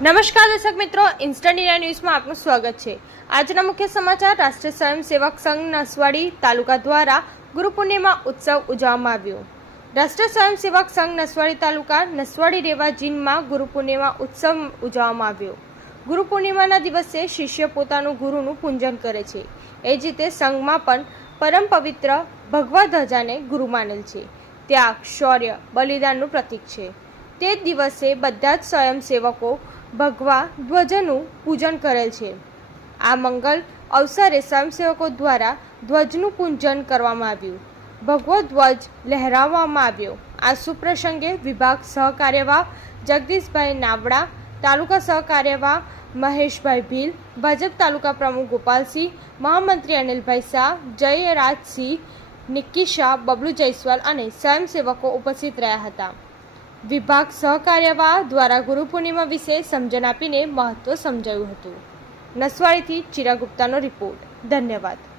નમસ્કાર દર્શક મિત્રો ઇન્સ્ટન્ટ ઇન્ડિયા ન્યૂઝમાં આપનું સ્વાગત છે. આજના મુખ્ય સમાચાર, રાષ્ટ્રીય સ્વયંસેવક સંઘ નસવાડી તાલુકા દ્વારા ગુરુ પૂર્ણિમા ઉત્સવ ઉજવવામાં આવ્યો. રાષ્ટ્રીય સ્વયંસેવક સંઘ નસવાડી તાલુકા નસવાડી રેવા જીનમાં ગુરુ પૂર્ણિમા ઉત્સવ ઉજવવામાં આવ્યો. ગુરુ પૂર્ણિમાના દિવસે શિષ્ય પોતાનું ગુરુનું પૂજન કરે છે. એ જ રીતે સંઘમાં પણ પરમ પવિત્ર ભગવા ધજાને ગુરુ માનેલ છે. ત્યાગ, શૌર્ય, બલિદાનનું પ્રતીક છે. તે દિવસે બધા જ સ્વયંસેવકો ભગવા ધ્વજનું પૂજન કરેલ છે. આ મંગલ અવસરે સ્વયંસેવકો દ્વારા ધ્વજનું પૂજન કરવામાં આવ્યું. ભગવો ધ્વજ લહેરાવવામાં આવ્યો. આ સુપ્રસંગે વિભાગ સહકાર્યવાહ જગદીશભાઈ નાવડા, તાલુકા સહકાર્યવાહ મહેશભાઈ ભીલ, ભાજપ તાલુકા પ્રમુખ ગોપાલસિંહ, મહામંત્રી અનિલભાઈ શાહ, જયરાજસિંહ, નિક્કી શાહ, બબલુ જયસ્વાલ અને સ્વયંસેવકો ઉપસ્થિત રહ્યા હતા. વિભાગ સહકાર્યવાહ દ્વારા ગુરુ પૂર્ણિમા વિશે સમજણ આપીને મહત્વ સમજાયું હતું. નસવાડીથી ચિરા ગુપ્તાનો રિપોર્ટ. ધન્યવાદ.